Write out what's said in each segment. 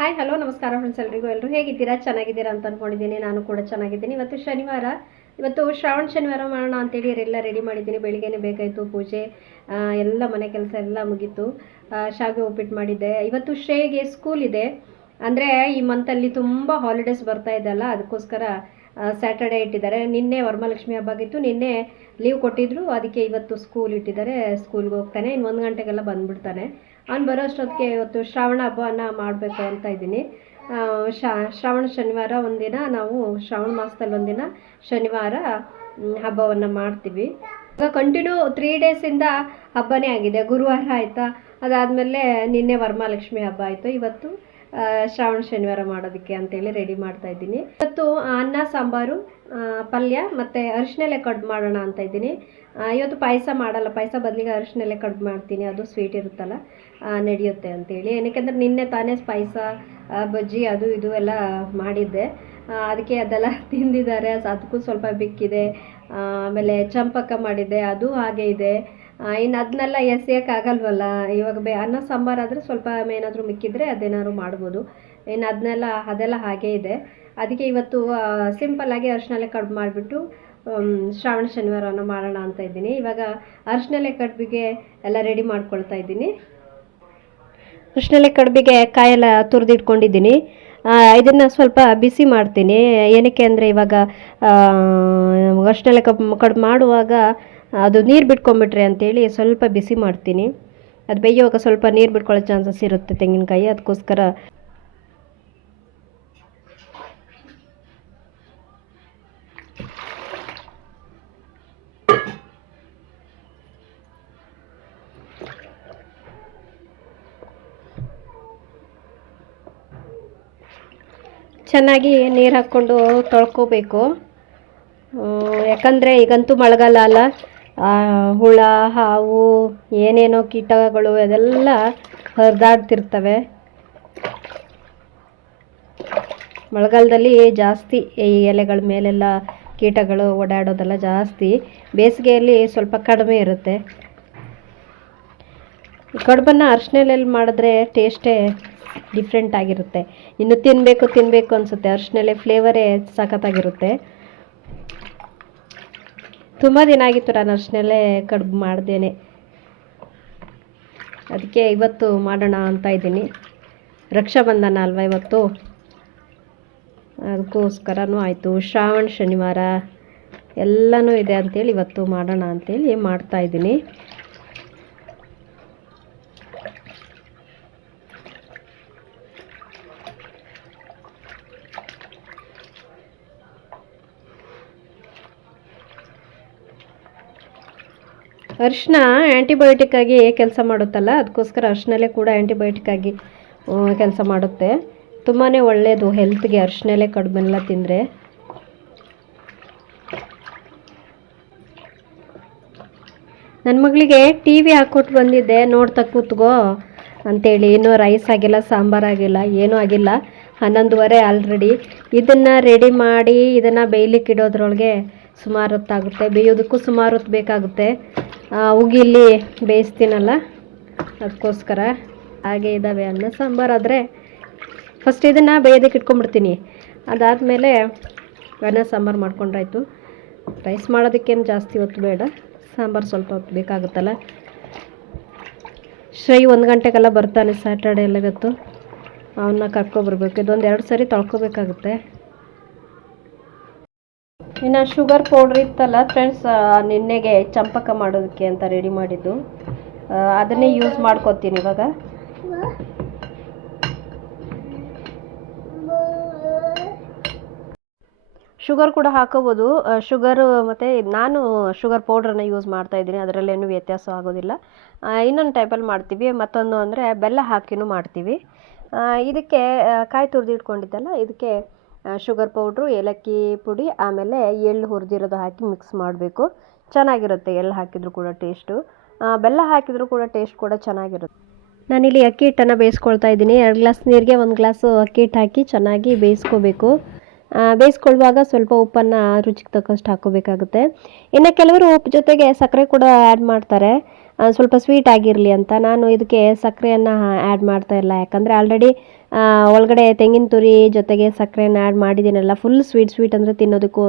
Hi hello ನಮಸ್ಕಾರ friends ಎಲ್ರಿಗೂ? ಎಲ್ಲರೂ ಹೇಗಿದ್ದೀರಾ? ಚೆನ್ನಾಗಿದ್ದೀರಾ ಅಂತ ಅಂದ್ಕೊಂಡಿದ್ದೀನಿ ನಾನು ಕೂಡ ಚೆನ್ನಾಗಿದ್ದೀನಿ. ಇವತ್ತು ಶನಿವಾರ. ಇವತ್ತು ಶ್ರಾವಣ ಶನಿವಾರ ಮಾಡೋಣ ಅಂತೇಳಿ ಎಲ್ಲ ರೆಡಿ ಮಾಡಿದ್ದೀನಿ. ಬೆಳಿಗ್ಗೆನೇ ಬೇಕಾಯಿತು ಪೂಜೆ. ಎಲ್ಲ ಮನೆ ಕೆಲಸ ಎಲ್ಲ ಮುಗೀತು. ಶಾವಿಗೆ ಉಪ್ಪಿಟ್ಟು ಮಾಡಿದ್ದೆ. ಇವತ್ತು ಶ್ರೇಗೆ ಸ್ಕೂಲ್ ಇದೆ. ಅಂದರೆ ಈ ಮಂತಲ್ಲಿ ತುಂಬ ಹಾಲಿಡೇಸ್ ಬರ್ತಾ ಇದೆ ಅಲ್ಲ, ಅದಕ್ಕೋಸ್ಕರ ಸ್ಯಾಟರ್ಡೆ ಇಟ್ಟಿದ್ದಾರೆ. ನಿನ್ನೆ ವರಮಹಾಲಕ್ಷ್ಮಿ ಹಬ್ಬ ಆಗಿತ್ತು. ನಿನ್ನೆ ಲೀವ್ ಕೊಟ್ಟಿದ್ರು. ಅದಕ್ಕೆ ಇವತ್ತು ಸ್ಕೂಲ್ ಇಟ್ಟಿದ್ದಾರೆ. ಸ್ಕೂಲ್ಗೆ ಹೋಗ್ತಾನೆ. ಇನ್ನು ಒಂದು ಗಂಟೆಗೆಲ್ಲ ಬಂದ್ಬಿಡ್ತಾನೆ. ಅವ್ನು ಬರೋ ಅಷ್ಟೊತ್ತಿಗೆ ಇವತ್ತು ಶ್ರಾವಣ ಹಬ್ಬವನ್ನು ಮಾಡಬೇಕು ಅಂತ ಇದ್ದೀನಿ. ಶ್ರಾವಣ ಶನಿವಾರ ಒಂದಿನ ನಾವು ಶ್ರಾವಣ ಮಾಸದಲ್ಲಿ ಒಂದಿನ ಶನಿವಾರ ಹಬ್ಬವನ್ನು ಮಾಡ್ತೀವಿ. ಈಗ ಕಂಟಿನ್ಯೂ ತ್ರೀ ಡೇಸಿಂದ ಹಬ್ಬನೇ ಆಗಿದೆ. ಗುರುವಾರ ಆಯಿತಾ? ಅದಾದಮೇಲೆ ನಿನ್ನೆ ವರಮಹಾಲಕ್ಷ್ಮಿ ಹಬ್ಬ ಆಯಿತು. ಇವತ್ತು ಶ್ರಾವಣ ಶನಿವಾರ ಮಾಡೋದಕ್ಕೆ ಅಂತೇಳಿ ರೆಡಿ ಮಾಡ್ತಾ ಇದ್ದೀನಿ. ಇವತ್ತು ಅನ್ನ, ಸಾಂಬಾರು ಪಲ್ಯ ಮತ್ತು ಅರಿಶಿನೆಲೆ ಕಡ್ ಮಾಡೋಣ ಅಂತ ಇದ್ದೀನಿ. ಇವತ್ತು ಪಾಯಸ ಮಾಡಲ್ಲ, ಪಾಯಸ ಬದಲಿಗೆ ಅರಿಶಿನೆಲೆ ಕಡ್ ಮಾಡ್ತೀನಿ, ಅದು ಸ್ವೀಟ್ ಇರುತ್ತಲ್ಲ ನಡೆಯುತ್ತೆ ಅಂತೇಳಿ. ಏನಕ್ಕೆಂದ್ರೆ ನಿನ್ನೆ ತಾನೇ ಪಾಯಸ ಬಜ್ಜಿ, ಅದು ಇದು ಎಲ್ಲ ಮಾಡಿದ್ದೆ. ಅದಕ್ಕೆ ಅದೆಲ್ಲ ತಿಂದಿದ್ದಾರೆ ಅದಕ್ಕೂ ಸ್ವಲ್ಪ ಬಿಕ್ಕಿದೆ. ಆಮೇಲೆ ಚಂಪಕ ಮಾಡಿದ್ದೆ, ಅದು ಹಾಗೆ ಇದೆ. ಇನ್ನು ಅದನ್ನೆಲ್ಲ ಎಸೆಯೋಕ್ಕಾಗಲ್ವಲ್ಲ ಇವಾಗ ಬೇ, ಅನ್ನ ಸಾಂಬಾರು ಆದರೆ ಸ್ವಲ್ಪ ಏನಾದರೂ ಮಿಕ್ಕಿದ್ರೆ ಅದೇನಾದ್ರು ಮಾಡ್ಬೋದು. ಇನ್ನು ಅದನ್ನೆಲ್ಲ, ಅದೆಲ್ಲ ಹಾಗೇ ಇದೆ. ಅದಕ್ಕೆ ಇವತ್ತು ಸಿಂಪಲ್ಲಾಗಿ ಅರಿಶಿನಲ್ಲೇ ಕಡುಬು ಮಾಡಿಬಿಟ್ಟು ಶ್ರಾವಣ ಶನಿವಾರವನ್ನು ಮಾಡೋಣ ಅಂತ ಇದ್ದೀನಿ. ಇವಾಗ ಅರಿಶಿನಲ್ಲೇ ಕಡುಬಿಗೆ ಎಲ್ಲ ರೆಡಿ ಮಾಡ್ಕೊಳ್ತಾ ಇದ್ದೀನಿ. ಅರಿಶಿನಲ್ಲೇ ಕಡುಬಿಗೆ ಕಾಯೆಲ್ಲ ತುರಿದಿಟ್ಕೊಂಡಿದ್ದೀನಿ. ಇದನ್ನು ಸ್ವಲ್ಪ ಬಿಸಿ ಮಾಡ್ತೀನಿ. ಏನಕ್ಕೆ ಅಂದರೆ ಇವಾಗ ಅರಿಶಿನಲ್ಲೇ ಕಬ್ ಕಡುಬು ಮಾಡುವಾಗ ಅದು ನೀರು ಬಿಟ್ಕೊಂಬಿಟ್ರೆ ಅಂತೇಳಿ ಸ್ವಲ್ಪ ಬಿಸಿ ಮಾಡ್ತೀನಿ. ಅದು ಬೇಯುವಾಗ ಸ್ವಲ್ಪ ನೀರು ಬಿಟ್ಕೊಳ್ಳೋ ಚಾನ್ಸಸ್ ಇರುತ್ತೆ ತೆಂಗಿನಕಾಯಿ. ಅದಕ್ಕೋಸ್ಕರ ಚೆನ್ನಾಗಿ ನೀರು ಹಾಕ್ಕೊಂಡು ತೊಳ್ಕೊಬೇಕು. ಯಾಕಂದರೆ ಈಗಂತೂ ಮಳೆಗಾಲ ಅಲ್ಲ. ಹುಳ, ಹಾವು, ಏನೇನೋ ಕೀಟಗಳು ಅದೆಲ್ಲ ಹರಿದಾಡ್ತಿರ್ತವೆ. ಮಳೆಗಾಲದಲ್ಲಿ ಜಾಸ್ತಿ ಈ ಎಲೆಗಳ ಮೇಲೆಲ್ಲ ಕೀಟಗಳು ಓಡಾಡೋದೆಲ್ಲ ಜಾಸ್ತಿ. ಬೇಸಿಗೆಯಲ್ಲಿ ಸ್ವಲ್ಪ ಕಡಿಮೆ ಇರುತ್ತೆ. ಕಡುಬನ್ನು ಅರಿಶಿನೆಲೆಯಲ್ಲಿ ಮಾಡಿದ್ರೆ ಟೇಸ್ಟೇ ಡಿಫ್ರೆಂಟ್ ಆಗಿರುತ್ತೆ. ಇನ್ನು ತಿನ್ನಬೇಕು ತಿನ್ನಬೇಕು ಅನಿಸುತ್ತೆ. ಅರಿಶಿನೆಲೆ ಫ್ಲೇವರೇ ಸಖತ್ತಾಗಿರುತ್ತೆ. ತುಂಬ ದಿನ ಆಗಿತ್ತು ನಾನು ಅರ್ಶಿನಲ್ಲೇ ಕಡುಬು ಮಾಡ್ದೇನೆ. ಅದಕ್ಕೆ ಇವತ್ತು ಮಾಡೋಣ ಅಂತ ಇದ್ದೀನಿ. ರಕ್ಷಾಬಂಧನ ಅಲ್ವಾ ಇವತ್ತು? ಅದಕ್ಕೋಸ್ಕರನೂ ಆಯಿತು. ಶ್ರಾವಣ, ಶನಿವಾರ ಎಲ್ಲನೂ ಇದೆ ಅಂತೇಳಿ ಇವತ್ತು ಮಾಡೋಣ ಅಂತೇಳಿ ಮಾಡ್ತಾ ಅರಿಶಿನ ಆ್ಯಂಟಿಬಯೋಟಿಕ್ ಆಗಿ ಕೆಲಸ ಮಾಡುತ್ತಲ್ಲ, ಅದಕ್ಕೋಸ್ಕರ ಅರಿಶಿನಲ್ಲೇ ಕೂಡ ಆ್ಯಂಟಿಬಯೋಟಿಕ್ ಆಗಿ ಕೆಲಸ ಮಾಡುತ್ತೆ. ತುಂಬಾ ಒಳ್ಳೆಯದು ಹೆಲ್ತ್ಗೆ ಅರಿಶಿನಲ್ಲೇ ಕಡಿಮೆಲ್ಲ ತಿಂದರೆ. ನನ್ನ ಮಗಳಿಗೆ ಟಿ ವಿ ಹಾಕ್ಕೊಟ್ಟು ಬಂದಿದ್ದೆ, ನೋಡ್ತಾ ಕೂತ್ಕೋ ಅಂತೇಳಿ. ಏನೂ ರೈಸ್ ಆಗಿಲ್ಲ, ಸಾಂಬಾರು ಆಗಿಲ್ಲ, ಏನೂ ಆಗಿಲ್ಲ. ಹನ್ನೊಂದುವರೆ ಆಲ್ರೆಡಿ ಇದನ್ನು ರೆಡಿ ಮಾಡಿ, ಇದನ್ನು ಬೇಯ್ಲಿಕ್ಕೆ ಇಡೋದ್ರೊಳಗೆ ಸುಮಾರು ಹೊತ್ತಾಗುತ್ತೆ. ಬೇಯೋದಕ್ಕೂ ಸುಮಾರು ಹೊತ್ತು ಬೇಕಾಗುತ್ತೆ. ಉಗಿಲಿ ಬೇಯಿಸ್ತೀನಲ್ಲ? ಅದಕ್ಕೋಸ್ಕರ ಹಾಗೆ ಇದ್ದಾವೆ ಅನ್ನ, ಸಾಂಬಾರು. ಆದರೆ ಫಸ್ಟ್ ಇದನ್ನು ಬೇಯೋದಕ್ಕೆ ಇಟ್ಕೊಂಡ್ಬಿಡ್ತೀನಿ. ಅದಾದಮೇಲೆ ಅನ್ನ, ಸಾಂಬಾರು ಮಾಡ್ಕೊಂಡ್ರಾಯ್ತು. ರೈಸ್ ಮಾಡೋದಕ್ಕೇನು ಜಾಸ್ತಿ ಹೊತ್ತು ಬೇಡ. ಸಾಂಬಾರು ಸ್ವಲ್ಪ ಹೊತ್ತು ಬೇಕಾಗುತ್ತಲ್ಲ? ಶ್ರೈ ಒಂದು ಗಂಟೆಗೆಲ್ಲ ಬರ್ತಾನೆ ಸ್ಯಾಟರ್ಡೆ ಎಲ್ಲಗತ್ತು ಅವನ್ನ ಕರ್ಕೊಬರ್ಬೇಕು ಇದೊಂದು ಎರಡು ಸರಿ ತೊಳ್ಕೊಬೇಕಾಗುತ್ತೆ. ಇನ್ನು ಶುಗರ್ ಪೌಡ್ರ್ ಇತ್ತಲ್ಲ ಫ್ರೆಂಡ್ಸ್ ನಿನ್ನೆಗೆ ಚಂಪಕ ಮಾಡೋದಕ್ಕೆ ಅಂತ ರೆಡಿ ಮಾಡಿದ್ದು. ಅದನ್ನೇ ಯೂಸ್ ಮಾಡ್ಕೊತೀನಿ ಇವಾಗ. ಶುಗರ್ ಕೂಡ ಹಾಕೋಬೋದು. ಶುಗರು ಮತ್ತು ನಾನು ಶುಗರ್ ಪೌಡ್ರನ್ನ ಯೂಸ್ ಮಾಡ್ತಾ ಇದ್ದೀನಿ. ಅದರಲ್ಲೇನು ವ್ಯತ್ಯಾಸ ಆಗೋದಿಲ್ಲ. ಇನ್ನೊಂದು ಟೈಪಲ್ಲಿ ಮಾಡ್ತೀವಿ. ಮತ್ತೊಂದು ಅಂದರೆ ಬೆಲ್ಲ ಹಾಕಿನೂ ಮಾಡ್ತೀವಿ. ಇದಕ್ಕೆ ಕಾಯಿ ಕಾಯಿ ತುರಿದಿಟ್ಕೊಂಡಿದ್ದಲ್ಲ ಇದಕ್ಕೆ ಶುಗರ್ ಪೌಡ್ರು ಏಲಕ್ಕಿ ಪುಡಿ, ಆಮೇಲೆ ಎಳ್ಳು ಹುರಿದಿರೋದು ಹಾಕಿ ಮಿಕ್ಸ್ ಮಾಡಬೇಕು. ಚೆನ್ನಾಗಿರುತ್ತೆ ಎಳ್ಳು ಹಾಕಿದರೂ ಕೂಡ ಟೇಸ್ಟು ಬೆಲ್ಲ ಹಾಕಿದರೂ ಕೂಡ ಟೇಸ್ಟ್ ಕೂಡ ಚೆನ್ನಾಗಿರುತ್ತೆ. ನಾನಿಲ್ಲಿ ಅಕ್ಕಿ ಹಿಟ್ಟನ್ನು ಬೇಯಿಸ್ಕೊಳ್ತಾ ಇದ್ದೀನಿ. ಎರಡು ಗ್ಲಾಸ್ ನೀರಿಗೆ ಒಂದು ಗ್ಲಾಸು ಅಕ್ಕಿ ಹಿಟ್ಟು ಹಾಕಿ ಚೆನ್ನಾಗಿ ಬೇಯಿಸ್ಕೋಬೇಕು. ಬೇಯಿಸ್ಕೊಳ್ಳುವಾಗ ಸ್ವಲ್ಪ ಉಪ್ಪನ್ನು ರುಚಿಗೆ ತಕ್ಕಷ್ಟು ಹಾಕೋಬೇಕಾಗುತ್ತೆ ಇನ್ನು ಕೆಲವರು ಉಪ್ಪು ಜೊತೆಗೆ ಸಕ್ಕರೆ ಕೂಡ ಆ್ಯಡ್ ಮಾಡ್ತಾರೆ. ಸ್ವಲ್ಪ ಸ್ವೀಟ್ ಆಗಿರಲಿ ಅಂತ. ನಾನು ಇದಕ್ಕೆ ಸಕ್ಕರೆಯನ್ನು ಆ್ಯಡ್ ಮಾಡ್ತಾ ಇಲ್ಲ. ಯಾಕಂದರೆ ಆಲ್ರೆಡಿ ಒಳಗಡೆ ತೆಂಗಿನ ತುರಿ ಜೊತೆಗೆ ಸಕ್ಕರೆನ ಆ್ಯಡ್ ಮಾಡಿದ್ದೀನಲ್ಲ ಫುಲ್ ಸ್ವೀಟ್ ಸ್ವೀಟ್ ಅಂದರೆ ತಿನ್ನೋದಕ್ಕೂ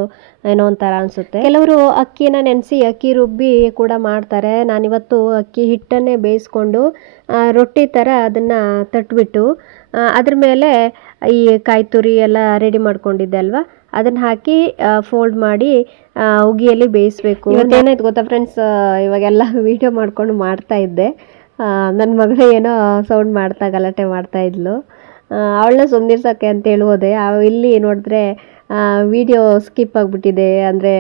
ಏನೋ ಒಂಥರ ಅನಿಸುತ್ತೆ. ಕೆಲವರು ಅಕ್ಕಿನ ನೆನೆಸಿ ಅಕ್ಕಿ ರುಬ್ಬಿ ಕೂಡ ಮಾಡ್ತಾರೆ. ನಾನಿವತ್ತು ಅಕ್ಕಿ ಹಿಟ್ಟನ್ನೇ ಬೇಯಿಸ್ಕೊಂಡು ರೊಟ್ಟಿ ಥರ ಅದನ್ನು ತಟ್ಬಿಟ್ಟು ಅದ್ರ ಮೇಲೆ ಈ ಕಾಯಿ ತುರಿ ಎಲ್ಲ ರೆಡಿ ಮಾಡ್ಕೊಂಡಿದ್ದೆ ಅಲ್ವಾ? ಅದನ್ನು ಹಾಕಿ ಫೋಲ್ಡ್ ಮಾಡಿ ಉಗಿಯಲ್ಲಿ ಬೇಯಿಸ್ಬೇಕು. ಏನಾಯ್ತು ಗೊತ್ತಾ ಫ್ರೆಂಡ್ಸ್ ಇವಾಗೆಲ್ಲ ವೀಡಿಯೋ ಮಾಡ್ಕೊಂಡು ಮಾಡ್ತಾ ಇದ್ದೆ. ನನ್ನ ಮಗಳು ಏನೋ ಸೌಂಡ್ ಮಾಡ್ತಾ ಗಲಾಟೆ ಮಾಡ್ತಾ ಇದ್ಲು. ಅವಳನ್ನ ಸುಮ್ಮನಿರ್ಸೋಕ್ಕೆ ಅಂತ ಹೇಳುವುದೇ ಇಲ್ಲಿ ನೋಡಿದ್ರೆ ವಿಡಿಯೋ ಸ್ಕಿಪ್ ಆಗಿಬಿಟ್ಟಿದೆ. ಅಂದರೆ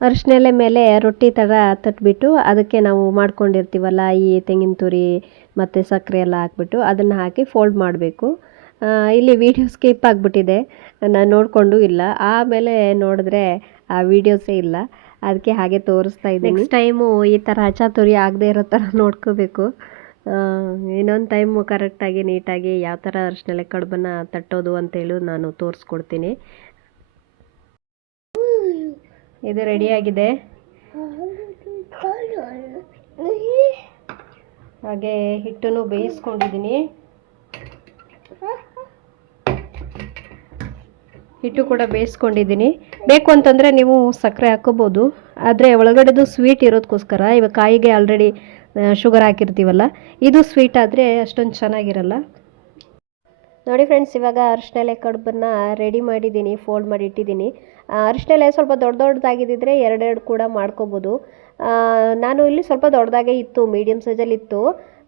ಅರಿಶಿನೆಲೆ ಮೇಲೆ ರೊಟ್ಟಿ ಥರ ತಟ್ಬಿಟ್ಟು ಅದಕ್ಕೆ ನಾವು ಮಾಡ್ಕೊಂಡಿರ್ತೀವಲ್ಲ, ಈ ತೆಂಗಿನ ತುರಿ ಮತ್ತು ಸಕ್ಕರೆ ಎಲ್ಲ ಹಾಕ್ಬಿಟ್ಟು ಅದನ್ನು ಹಾಕಿ ಫೋಲ್ಡ್ ಮಾಡಬೇಕು. ಇಲ್ಲಿ ವಿಡಿಯೋ ಸ್ಕಿಪ್ ಆಗಿಬಿಟ್ಟಿದೆ. ನಾನು ನೋಡಿಕೊಂಡು ಇಲ್ಲ. ಆಮೇಲೆ ನೋಡಿದ್ರೆ ಆ ವಿಡಿಯೋಸೇ ಇಲ್ಲ. ಅದಕ್ಕೆ ಹಾಗೆ ತೋರಿಸ್ತಾ ಇದ್ದೀನಿ. ನೆಕ್ಸ್ಟ್ ಟೈಮು ಈ ಥರ ಅಚಾತುರಿ ಆಗದೆ ಇರೋ ಥರ ನೋಡ್ಕೋಬೇಕು. ಇನ್ನೊಂದು ಟೈಮು ಕರೆಕ್ಟಾಗಿ ನೀಟಾಗಿ ಯಾವ ಥರ ಅರಿಶಿನೆಲೆ ಕಡುಬನ್ನು ತಟ್ಟೋದು ಅಂತೇಳಿ ನಾನು ತೋರಿಸ್ಕೊಡ್ತೀನಿ. ಇದು ರೆಡಿಯಾಗಿದೆ ಹಾಗೆ ಹಿಟ್ಟನ್ನು ಬೇಯಿಸ್ಕೊಂಡಿದ್ದೀನಿ. ಹಿಟ್ಟು ಕೂಡ ಬೇಯಿಸ್ಕೊಂಡಿದ್ದೀನಿ. ಬೇಕು ಅಂತಂದರೆ ನೀವು ಸಕ್ಕರೆ ಹಾಕೋಬೋದು ಆದರೆ ಒಳಗಡೆದು ಸ್ವೀಟ್ ಇರೋದಕ್ಕೋಸ್ಕರ ಇವಾಗ ಕಾಯಿಗೆ ಆಲ್ರೆಡಿ ಶುಗರ್ ಹಾಕಿರ್ತೀವಲ್ಲ, ಇದು ಸ್ವೀಟ್ ಆದರೆ ಅಷ್ಟೊಂದು ಚೆನ್ನಾಗಿರಲ್ಲ. ನೋಡಿ ಫ್ರೆಂಡ್ಸ್ ಇವಾಗ ಅರಿಶಿನೆಲೆ ಕಡುಬನ್ನು ರೆಡಿ ಮಾಡಿದ್ದೀನಿ ಫೋಲ್ಡ್ ಮಾಡಿ ಇಟ್ಟಿದ್ದೀನಿ. ಅರಿಶಿನೆಲೆ ಸ್ವಲ್ಪ ದೊಡ್ಡ ದೊಡ್ಡದಾಗಿದ್ದಿದ್ರೆ ಎರಡೆರಡು ಕೂಡ ಮಾಡ್ಕೋಬೋದು. ನಾನು ಇಲ್ಲಿ ಸ್ವಲ್ಪ ದೊಡ್ಡದಾಗೇ ಇತ್ತು ಮೀಡಿಯಮ್ ಸೈಜಲ್ಲಿ ಇತ್ತು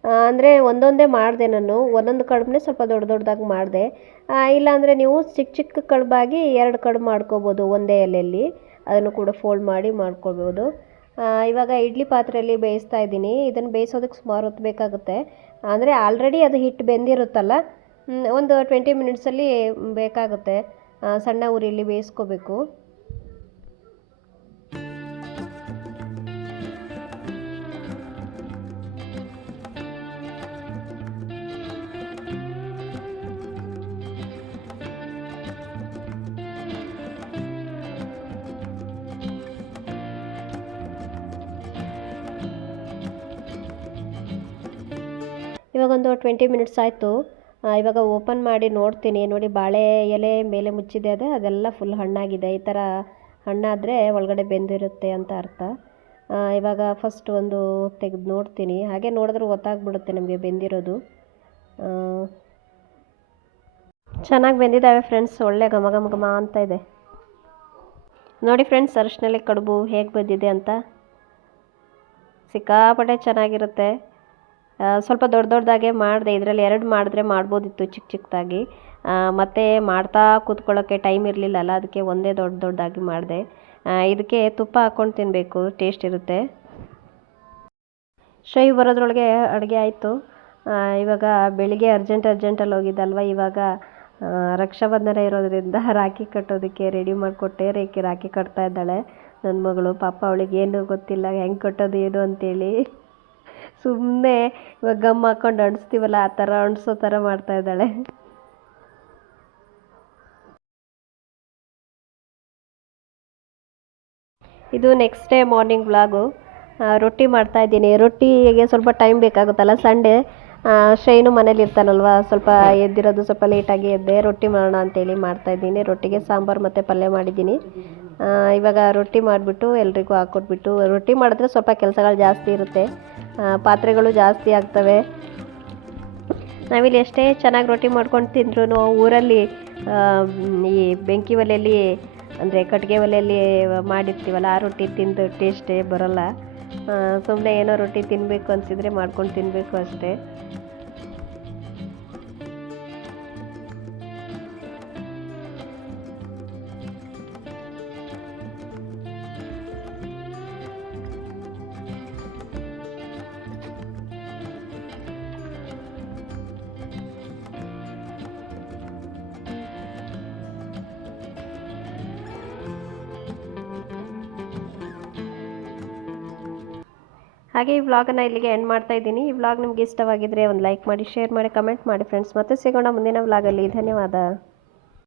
ಅಂದರೆ ಒಂದೊಂದೇ ಮಾಡಿದೆ ನಾನು. ಒಂದೊಂದು ಕಡುಬನ್ನೇ ಸ್ವಲ್ಪ ದೊಡ್ಡ ದೊಡ್ಡದಾಗಿ ಮಾಡಿದೆ. ಇಲ್ಲಾಂದರೆ ನೀವು ಚಿಕ್ಕ ಚಿಕ್ಕ ಕಡುಬಾಗಿ ಎರಡು ಕಡುಬು ಮಾಡ್ಕೊಬೋದು ಒಂದೇ ಎಲೆಯಲ್ಲಿ. ಅದನ್ನು ಕೂಡ ಫೋಲ್ಡ್ ಮಾಡಿ ಮಾಡ್ಕೊಬೋದು. ಇವಾಗ ಇಡ್ಲಿ ಪಾತ್ರೆಯಲ್ಲಿ ಬೇಯಿಸ್ತಾ ಇದ್ದೀನಿ. ಇದನ್ನು ಬೇಯಿಸೋದಕ್ಕೆ ಸುಮಾರು ಹೊತ್ತು ಬೇಕಾಗುತ್ತೆ. ಅಂದರೆ ಆಲ್ರೆಡಿ ಅದು ಹಿಟ್ಟು ಬೆಂದಿರುತ್ತಲ್ಲ ಒಂದು ಟ್ವೆಂಟಿ ಮಿನಿಟ್ಸಲ್ಲಿ ಬೇಕಾಗುತ್ತೆ. ಸಣ್ಣ ಉರಿಯಲ್ಲಿ ಬೇಯಿಸ್ಕೋಬೇಕು. ಇವಾಗ ಒಂದು ಟ್ವೆಂಟಿ ಮಿನಿಟ್ಸ್ ಆಯಿತು ಇವಾಗ ಓಪನ್ ಮಾಡಿ ನೋಡ್ತೀನಿ. ನೋಡಿ ಬಾಳೆ ಎಲೆ ಮೇಲೆ ಮುಚ್ಚಿದೆ ಅದೇ, ಅದೆಲ್ಲ ಫುಲ್ ಹಣ್ಣಾಗಿದೆ. ಈ ಥರ ಹಣ್ಣಾದರೆ ಒಳಗಡೆ ಬೆಂದಿರುತ್ತೆ ಅಂತ ಅರ್ಥ. ಇವಾಗ ಫಸ್ಟ್ ಒಂದು ತೆಗೆದು ನೋಡ್ತೀನಿ. ಹಾಗೆ ನೋಡಿದ್ರೆ ಗೊತ್ತಾಗ್ಬಿಡುತ್ತೆ ನಮಗೆ ಬೆಂದಿರೋದು. ಚೆನ್ನಾಗಿ ಬೆಂದಿದ್ದಾವೆ ಫ್ರೆಂಡ್ಸ್ ಒಳ್ಳೆ ಘಮ ಘಮ ಘಮ ಅಂತ ಇದೆ. ನೋಡಿ ಫ್ರೆಂಡ್ಸ್ ಅರಿಶಿನೆಲೆ ಕಡುಬು ಹೇಗೆ ಬಂದಿದೆ ಅಂತ. ಸಿಕ್ಕಾಪಟ್ಟೆ ಚೆನ್ನಾಗಿರುತ್ತೆ. ಸ್ವಲ್ಪ ದೊಡ್ಡ ದೊಡ್ಡದಾಗೆ ಮಾಡಿದೆ, ಇದರಲ್ಲಿ ಎರಡು ಮಾಡಿದ್ರೆ ಮಾಡ್ಬೋದಿತ್ತು ಚಿಕ್ಕ ಚಿಕ್ಕದಾಗಿ ಮತ್ತು ಮಾಡ್ತಾ ಕೂತ್ಕೊಳ್ಳೋಕ್ಕೆ ಟೈಮ್ ಇರಲಿಲ್ಲಲ್ಲ, ಅದಕ್ಕೆ ಒಂದೇ ದೊಡ್ಡ ದೊಡ್ಡದಾಗಿ ಮಾಡಿದೆ. ಇದಕ್ಕೆ ತುಪ್ಪ ಹಾಕ್ಕೊಂಡು ತಿನ್ನಬೇಕು ಟೇಸ್ಟ್ ಇರುತ್ತೆ. ಶೈ ಬರೋದ್ರೊಳಗೆ ಅಡುಗೆ ಆಯಿತು. ಇವಾಗ ಬೆಳಿಗ್ಗೆ ಅರ್ಜೆಂಟ್ ಅರ್ಜೆಂಟಲ್ಲಿ ಹೋಗಿದ್ದಲ್ವ, ಇವಾಗ ರಕ್ಷಾ ರಕ್ಷಾಬಂಧನ ಇರೋದ್ರಿಂದ ರಾಖಿ ಕಟ್ಟೋದಕ್ಕೆ ರೆಡಿ ಮಾಡಿಕೊಟ್ಟೆ. ರೇಖೆ ರಾಖಿ ಕಟ್ತಾ ಇದ್ದಾಳೆ. ನನ್ನ ಮಗಳು, ಪಾಪ ಅವಳಿಗೆ ಏನು ಗೊತ್ತಿಲ್ಲ, ಹೆಂಗೆ ಕಟ್ಟೋದು ಏನು ಅಂತೇಳಿ. ಸುಮ್ಮನೆ ಇವಾಗ ಗಮ್ ಹಾಕೊಂಡು ಅಂಟಿಸ್ತೀವಲ್ಲ ಆ ಥರ ಅಂಟಿಸೋ ಥರ ಮಾಡ್ತಾ ಇದ್ದಾಳೆ. ಇದು ನೆಕ್ಸ್ಟ್ ಡೇ ಮಾರ್ನಿಂಗ್ ವ್ಲಾಗು ರೊಟ್ಟಿ ಮಾಡ್ತಾ ಇದ್ದೀನಿ. ರೊಟ್ಟಿಗೆ ಸ್ವಲ್ಪ ಟೈಮ್ ಬೇಕಾಗುತ್ತಲ್ಲ, ಸಂಡೇ. ಶೈನು ಮನೇಲಿ ಇರ್ತಾನಲ್ವ, ಸ್ವಲ್ಪ ಎದ್ದಿರೋದು ಸ್ವಲ್ಪ ಲೇಟಾಗಿ ಎದ್ದೆ, ರೊಟ್ಟಿ ಮಾಡೋಣ ಅಂತೇಳಿ ಮಾಡ್ತಾ ಇದ್ದೀನಿ. ರೊಟ್ಟಿಗೆ ಸಾಂಬಾರು ಮತ್ತು ಪಲ್ಯ ಮಾಡಿದ್ದೀನಿ. ಇವಾಗ ರೊಟ್ಟಿ ಮಾಡಿಬಿಟ್ಟು ಎಲ್ರಿಗೂ ಹಾಕ್ಕೊಟ್ಬಿಟ್ಟು ರೊಟ್ಟಿ ಮಾಡಿದ್ರೆ ಸ್ವಲ್ಪ ಕೆಲಸಗಳು ಜಾಸ್ತಿ ಇರುತ್ತೆ. ಪಾತ್ರೆಗಳು ಜಾಸ್ತಿ ಆಗ್ತವೆ. ನಾವಿಲ್ಲಿ ಎಷ್ಟೇ ಚೆನ್ನಾಗಿ ರೊಟ್ಟಿ ಮಾಡ್ಕೊಂಡು ತಿಂದ್ರೂ ಊರಲ್ಲಿ ಈ ಬೆಂಕಿ ಒಲೆಯಲ್ಲಿ, ಅಂದರೆ ಕಟ್ಟಿಗೆ ಒಲೆಯಲ್ಲಿ ಮಾಡಿರ್ತೀವಲ್ಲ, ಆ ರೊಟ್ಟಿ ತಿಂದು ಟೇಸ್ಟೇ ಬರೋಲ್ಲ. ಸುಮ್ಮನೆ ಏನೋ ರೊಟ್ಟಿ ತಿನ್ನಬೇಕು ಅನಿಸಿದರೆ ಮಾಡ್ಕೊಂಡು ತಿನ್ನಬೇಕು ಅಷ್ಟೇ. ಹಾಗೆ ಈ ವ್ಲಾಗನ್ನು ಇಲ್ಲಿಗೆ ಎಂಡ್ ಮಾಡ್ತಾ ಇದ್ದೀನಿ. ಈ ವ್ಲಾಗ್ ನಿಮಗೆ ಇಷ್ಟವಾಗಿದ್ದರೆ ಒಂದು ಲೈಕ್ ಮಾಡಿ ಶೇರ್ ಮಾಡಿ ಕಮೆಂಟ್ ಮಾಡಿ ಫ್ರೆಂಡ್ಸ್ ಮತ್ತೆ ಸಿಗೋಣ ಮುಂದಿನ ವ್ಲಾಗಲ್ಲಿ ಧನ್ಯವಾದ.